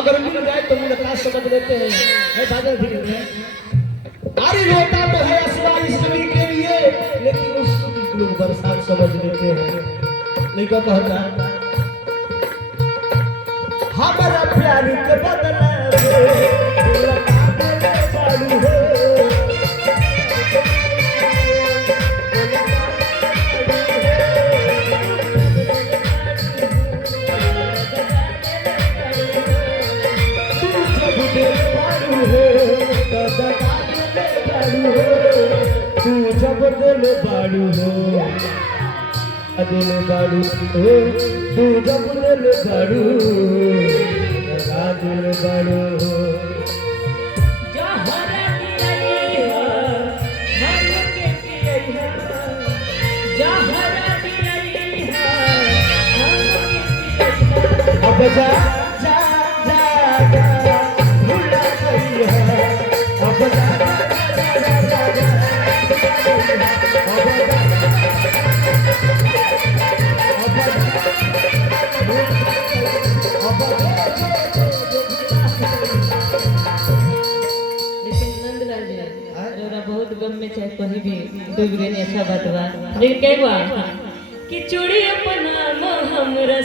अगर मिल जाए तो मुलाकात समझ लेते हैं। दादा भी अरे रोता तो है असला इस सभी के लिए, लेकिन उस लोग बरसात समझ लेते हैं। नहीं क्या कहता हमारा प्यार के बदला तू जब दिल बाड़ू हो दिल बाड़ू हो तू जब दिल बाड़ू दिल बाड़ू हो अब जा जा जा जा भूला गई है अब जा बहुत गम में चाहे कहीं भी डूब गए अच्छा बात बा लेकिन क्या हुआ कि चूड़ी अपना हमरा